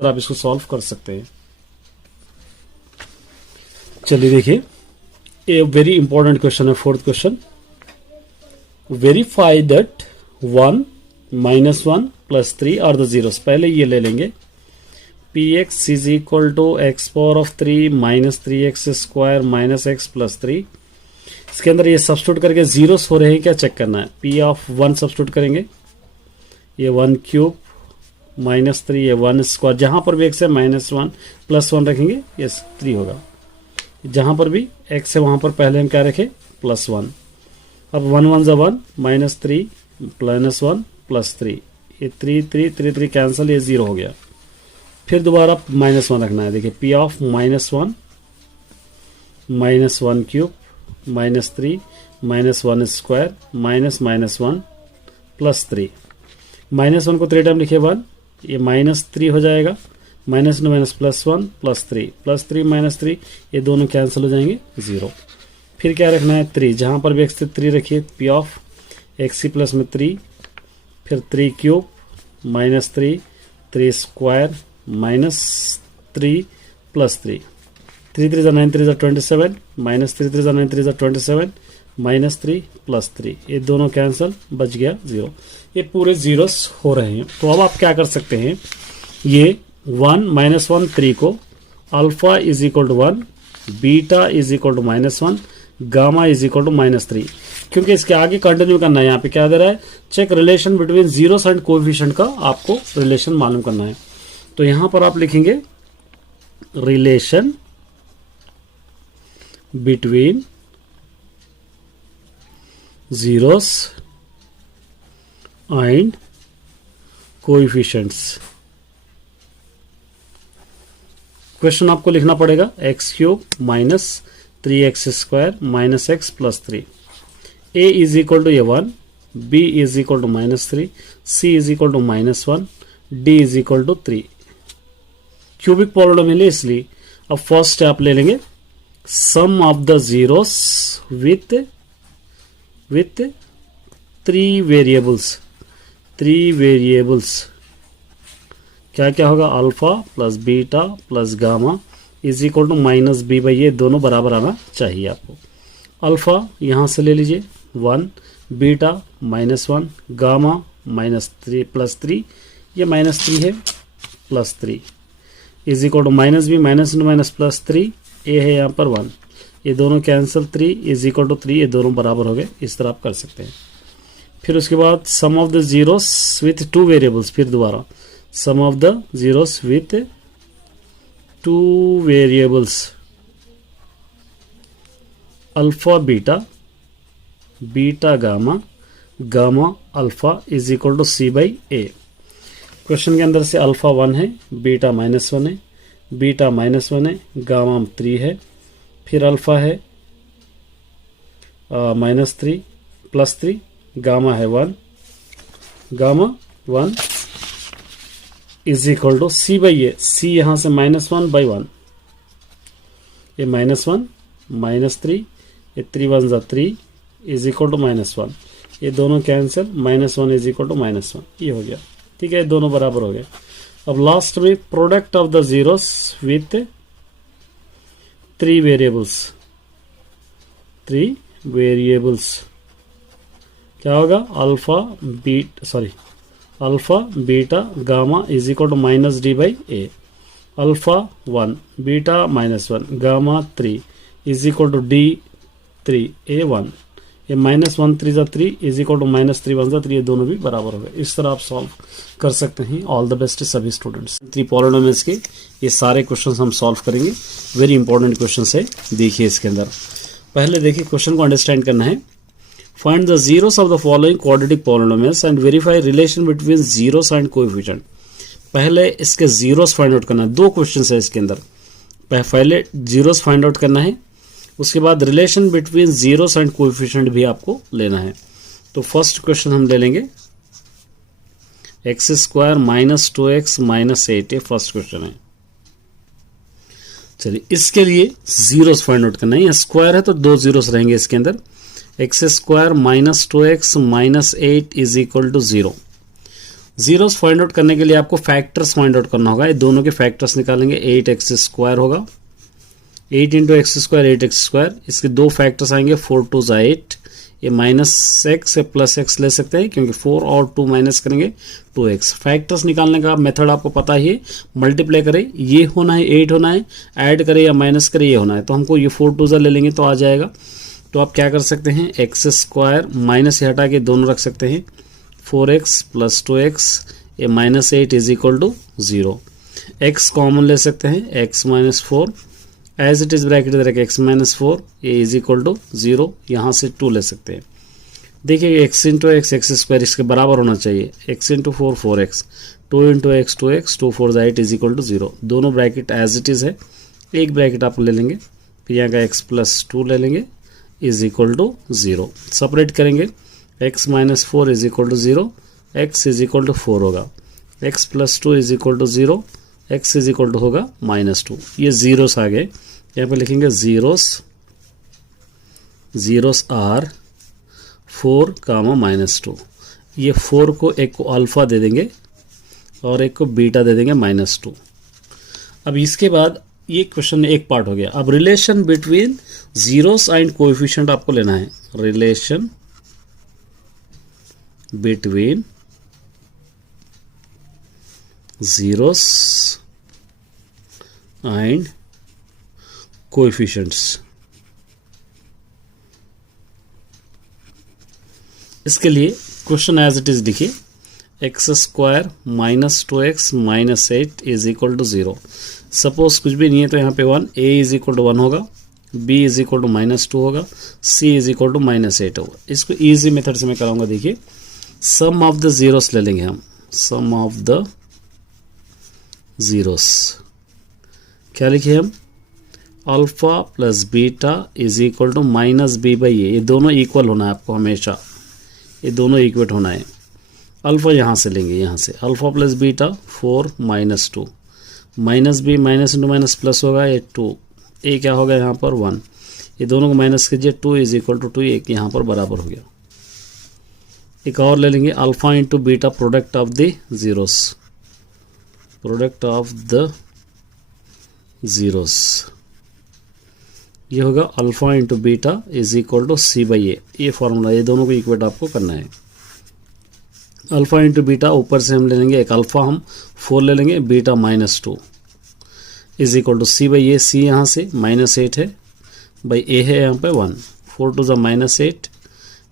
तो आप इसको सॉल्व कर सकते हैं। चलिए देखिए, ये वेरी इंपॉर्टेंट क्वेश्चन है, fourth question. Verify that 1 -1 + 3 are the zeros. पहले ये ले लेंगे, px is equal to x power of 3 - 3x² - x + 3। इसके अंदर ये सब्स्टिट्यूट करके जीरोस हो रहे हैं क्या चेक करना है। p ऑफ 1 सब्स्टिट्यूट करेंगे, ये 1³ -3, ये 1², जहां पर भी x है -1 + 1 रखेंगे, ये 3 होगा। जहां पर भी x है वहां पर पहले हम क्या रखें, +1। अब 1 1 = 1, -3 -1 + 3, ये 3 3 3 3 कैंसिल, ये 0 हो गया। फिर दोबारा -1 रखना है। देखिए p ऑफ -1 -1³ -3 -1² -1 +3। -1 को 3 टाइम लिखिए 1, ये -3 हो जाएगा, -1 +1 +3 +3 ये दोनों कैंसिल हो जाएंगे, 0। फिर क्या रखना है, 3, जहां पर भी x से 3 रखिए, p ऑफ x प्लस में 3, फिर 3³ -3 3² -3 +3, 3 3 9 3 27, -3 3 9 3 27, -3 +3, ये दोनों कैंसिल, बच गया 0। ये पूरे जीरोस हो रहे हैं। तो अब आप क्या कर सकते हैं, ये 1 -1 3 को alpha is equal to 1, beta is equal to -1, gamma is equal to -3, क्योंकि इसके आगे कंटिन्यू करना है। यहाँ पे क्या दे रहा है, check relation between zeros and coefficient का आपको रिलेशन मालूम करना है। तो यहां पर आप लिखेंगे relation between zeros and coefficients. Question आपको लिखना पड़ेगा x³ -3x² -x + 3। a is equal to 1, b is equal to -3, c is equal to -1, d is equal to 3। Cubic polynomial है इसलिए। अब फर्स्ट स्टेप ले लेंगे, sum of the zeros with 3 variables. 3 variables क्या क्या होगा, alpha plus beta plus gamma is equal to -b/, ये दोनों बराबर आना चाहिए आपको। अल्फा यहां से ले लीजिए 1, बीटा -1, गामा -3 +3, ये -3 है +3 इज इक्वल टू -b -3, ए है यहाँ पर 1, ये दोनों कैंसिल, 3 इज इक्वल टू 3, ये दोनों बराबर हो गए। इस तरह आप कर सकते हैं। फिर उसके बाद sum of the zeros with 2 variables, फिर दोबारा sum of the zeros with 2 variables, alpha beta, beta gamma, gamma alpha is equal to c/a। Question के अंदर से अल्फा 1 है, बीटा -1 है, बीटा -1 है, गामा 3 है, फिर अल्फा है -3 +3, गामा है 1, gamma 1 is equal to c/a। c यहां से -1/1, ये -1 -3, ये 3 1 = 3 इज इक्वल टू -1, ये दोनों कैंसिल, -1 इज इक्वल टू -1, ये हो गया। ठीक है, दोनों बराबर हो गए। अब लास्ट में product of the zeros with 3 variables. 3 variables क्या होगा, alpha beta gamma is equal to -d/a। Alpha 1 beta -1 gamma 3 is equal to d/3a1, ये -1 3 = 3 इज इक्वल टू -3 1 = 3, ये दोनों भी बराबर हो गए। इस तरह आप सॉल्व कर सकते हैं। ऑल द बेस्ट सभी स्टूडेंट्स। 3 पॉलिनोमियल्स के ये सारे क्वेश्चंस हम सॉल्व करेंगे। वेरी इंपॉर्टेंट क्वेश्चंस है। देखिए इसके अंदर पहले देखिए क्वेश्चन को अंडरस्टैंड करना है। Find the zeros of the following quadratic polynomials and verify relation between zeros and coefficient. पहले इसके जीरोस फाइंड आउट करना है। 2 क्वेश्चन है इसके अंदर। पहले जीरोस फाइंड आउट करना है, उसके बाद relation between zeros and coefficient भी आपको लेना है। तो फर्स्ट क्वेश्चन हम ले लेंगे x² -2x -8, ये फर्स्ट क्वेश्चन है। चलिए इसके लिए जीरोस फाइंड आउट करना है। यहाँ स्क्वायर है तो 2 जीरोस रहेंगे इसके अंदर। x² -2x -8 is equal to 0। Zeros find out करने के लिए आपको फैक्टर्स फाइंड आउट करना होगा। ये दोनों के फैक्टर्स निकालेंगे। 8x² होगा, 8 इंटू एक्स स्क्वायर 8x²। इसके दो फैक्टर्स आएंगे, 4 2 8। ये -x या +x ले सकते हैं क्योंकि 4 और 2 माइनस करेंगे 2x। फैक्टर्स निकालने का मेथड आपको पता ही है, मल्टीप्लाई करें ये होना है 8 होना है, ऐड करें या माइनस करें ये होना है। तो हमको ये 4 2 ले लेंगे तो आ जाएगा। तो आप क्या कर सकते हैं, x² माइनस से हटा के दोनों रख सकते हैं, 4x + 2x, ये -8 is equal to 0। x common ले सकते हैं, x - 4 as it is bracket दे रखे, x - 4 ये इज इक्वल टू 0। यहाँ से 2 ले सकते हैं। देखिए x इंटू एक्स x² इसके बराबर होना चाहिए, x into 4 4x, 2 into x 2x, 2 4 8 is equal to 0। दोनों ब्रैकेट एज इट इज है, एक ब्रैकेट आप ले लेंगे, फिर यहाँ का x + 2 ले लेंगे इज इक्वल टू 0। सेपरेट करेंगे, x - 4 is equal to 0, x is equal to 4 होगा, x + 2 is equal to 0, x is equal to होगा -2। ये जीरोस आ गए। यहाँ पे लिखेंगे जीरोस आर 4, -2। ये 4 को एक को अल्फा दे देंगे और एक को बीटा दे देंगे -2। अब इसके बाद ये क्वेश्चन में एक पार्ट हो गया। अब relation between zeros and coefficient आपको लेना है। Relation between zeros and coefficients. इसके लिए क्वेश्चन एज इट इज लिखिए, x² - 2x - 8 is equal to 0। Suppose कुछ भी नहीं है तो यहाँ पे 1, a इज इक्वल टू 1 होगा, b इज इक्वल टू -2 होगा, c इज इक्वल टू -8 होगा। इसको इजी मेथड से मैं कराऊंगा। देखिए, सम ऑफ द जीरोस ले लेंगे हम, सम ऑफ द जीरोस क्या लिखे हम, alpha plus beta is equal to -b/a। ये दोनों इक्वल होना है आपको हमेशा, ये दोनों इक्वेट होना है। अल्फा यहाँ से लेंगे, यहाँ से alpha plus beta 4 - 2, -b minus into minus plus होगा, ये 2, ए क्या होगा यहाँ पर 1, ये दोनों को माइनस कीजिए, 2 इज इक्वल टू 2, एक यहाँ पर बराबर हो गया। एक और ले लेंगे, alpha into beta product of the zeros, product of the zeros, ये होगा alpha into beta is equal to c/a। ये फॉर्मूला, ये दोनों को इक्वेट आपको करना है। अल्फा इंटू बीटा ऊपर से हम ले लेंगे, एक अल्फा हम 4 ले लेंगे, beta -2 is equal to c/a। c यहाँ से -8 है, बाई a है यहाँ पे 1, 4 to the -8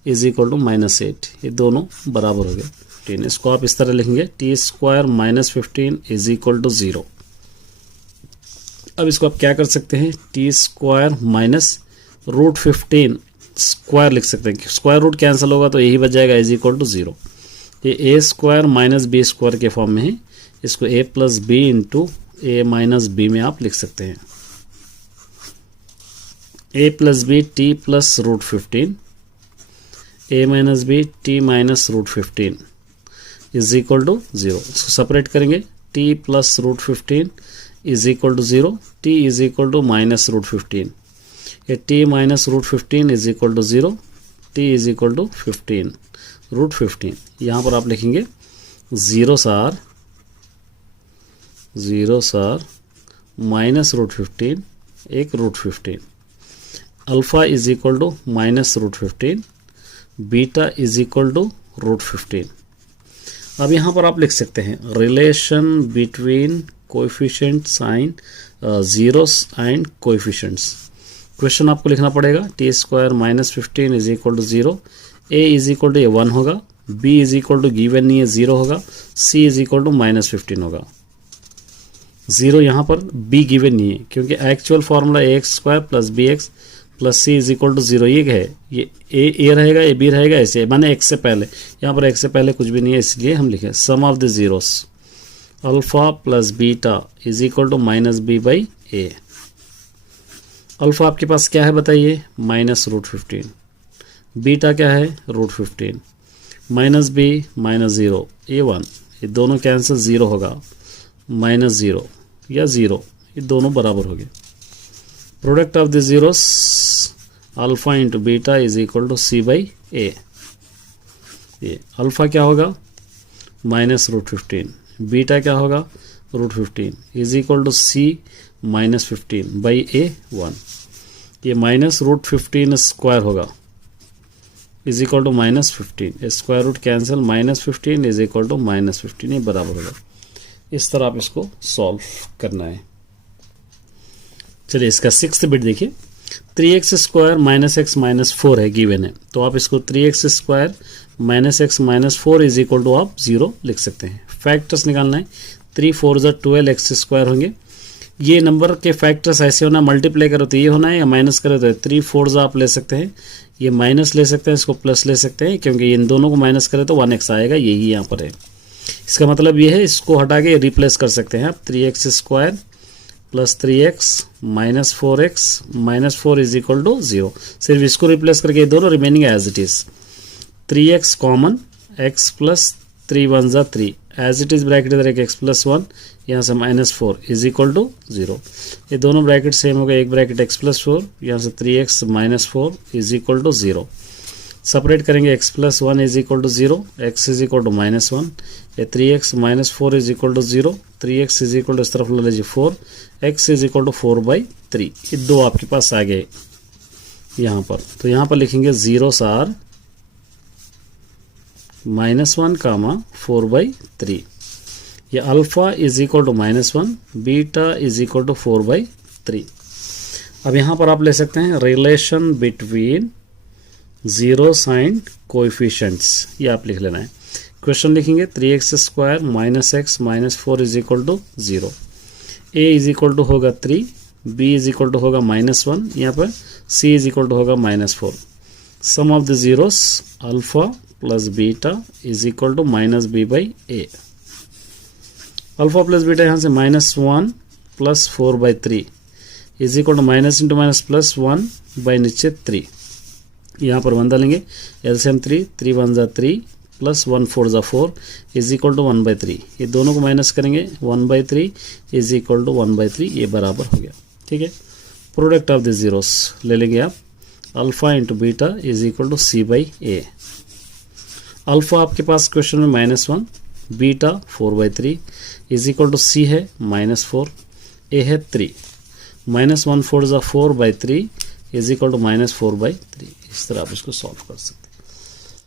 is equal to -8, ये दोनों बराबर हो गए 15। इसको आप इस तरह लिखेंगे, t² - 15 इज इक्वल टू 0। अब इसको आप क्या कर सकते हैं, t² - √15 स्क्वायर लिख सकते हैं। स्क्वायर रूट कैंसिल होगा तो यही बच जाएगा, इज इक्वल टू 0। ये a² - b² के फॉर्म में है। इसको a + b into a - b में आप लिख सकते हैं। a + b t + √15, a - b t - √15 is equal to 0। इसको सेपरेट करेंगे, t + √15 is equal to 0, t is equal to -√15, ये t - √15 is equal to 0, t is equal to 15 √15। यहाँ पर आप लिखेंगे जीरोस आर -√15, एक √15, alpha is equal to -√15, beta is equal to √15। अब यहाँ पर आप लिख सकते हैं relation between coefficients and zeros and coefficients. Question आपको लिखना पड़ेगा, t² - 15 is equal to 0, a is equal to 1 होगा, b is equal to given नहीं है 0 होगा, c इज इक्वल टू -15 होगा। 0 यहाँ पर b गिवन नहीं है क्योंकि actual formula ax² + bx + c is equal to 0 ये है, ये a रहेगा, ये b रहेगा, ऐसे माने x से पहले, यहाँ पर x से पहले कुछ भी नहीं है, इसलिए हम लिखे sum of the zeros alpha plus beta is equal to -b/a। Alpha आपके पास क्या है बताइए, -√15, बीटा क्या है √15, -b -0 ये 1, ये दोनों कैंसिल, 0 होगा, -0 या 0, ये दोनों बराबर हो गए। Product of the zeros alpha into beta is equal to c/a। ये अल्फा क्या होगा माइनस रूट 15, बीटा क्या होगा root 15 is equal to C minus 15 by A 1। ये माइनस रूट 15 स्क्वायर होगा is equal to minus 15, square root cancel, minus 15 is equal to minus 15, ये बराबर होगा। इस तरह आप इसको सॉल्व करना है। चलिए इसका 6th बिट देखिए, 3x square minus x minus 4 है गिवन है, तो आप इसको 3x square minus x minus 4 is equal to आप 0 लिख सकते हैं। फैक्टर्स निकालना है, 3 4 12 एक्स स्क्वायर होंगे। ये नंबर के फैक्टर्स ऐसे होना, मल्टीप्लाई करो तो ये होना है या माइनस करो तो 3 4 आप ले सकते हैं, ये माइनस ले सकते हैं, इसको प्लस ले सकते हैं, क्योंकि इन दोनों को माइनस करें तो 1x आएगा, यही यहाँ पर है। इसका मतलब ये है, इसको हटा के रिप्लेस कर सकते हैं आप, 3x square plus 3x minus 4x minus 4 is equal to 0। सिर्फ इसको रिप्लेस करके ये दोनों remaining as it is, 3x common, x plus 3 1 जा 3 एज इट इज, ब्रैकेट इधर एक x प्लस 1, यहाँ से माइनस 4 इज इक्वल टू 0। ये दोनों ब्रैकेट सेम हो गए, एक ब्रैकेट x प्लस 4, यहाँ से 3x minus 4 is equal to 0। Separate करेंगे, x plus 1 is equal to 0, x is equal to minus 1, ये 3x minus 4 is equal to 0, 3x is equal to इस तरफ ले लीजिए 4, x इज इक्वल टू 4/3। ये दो आपके पास आ गए यहाँ पर, तो यहाँ पर लिखेंगे 0 आर माइनस 1 कामा 4/3। ये alpha is equal to -1, beta is equal to 4/3। अब यहाँ पर आप ले सकते हैं relation between zero sign coefficients, ये आप लिख लेना है। क्वेश्चन लिखेंगे 3x square minus x minus 4 is equal to 0, a is equal to होगा 3, b इज इक्वल टू होगा -1, यहाँ पर c इज इक्वल टू होगा -4। Sum of the zeros alpha plus beta is equal to -b/a। Alpha plus beta यहाँ से -1 plus 4/3 is equal to minus into minus plus 1 by नीचे 3, यहाँ पर 1 डालेंगे, एलसीएम 3 3 1 जा 3 प्लस 1 4 जा 4 इज इक्वल टू 1/3। ये दोनों को माइनस करेंगे, 1/3 इज इक्वल टू 1/3, ये बराबर हो गया। ठीक है, प्रोडक्ट ऑफ द जीरोस ले लेंगे आप, alpha into beta is equal to c/a। Alpha आपके पास क्वेश्चन में -1, beta 4/3 is equal to c है -4, a है 3, -1 4 जा 4/3 इज इक्वल टू -4/3। इस तरह आप इसको सॉल्व कर सकते हैं।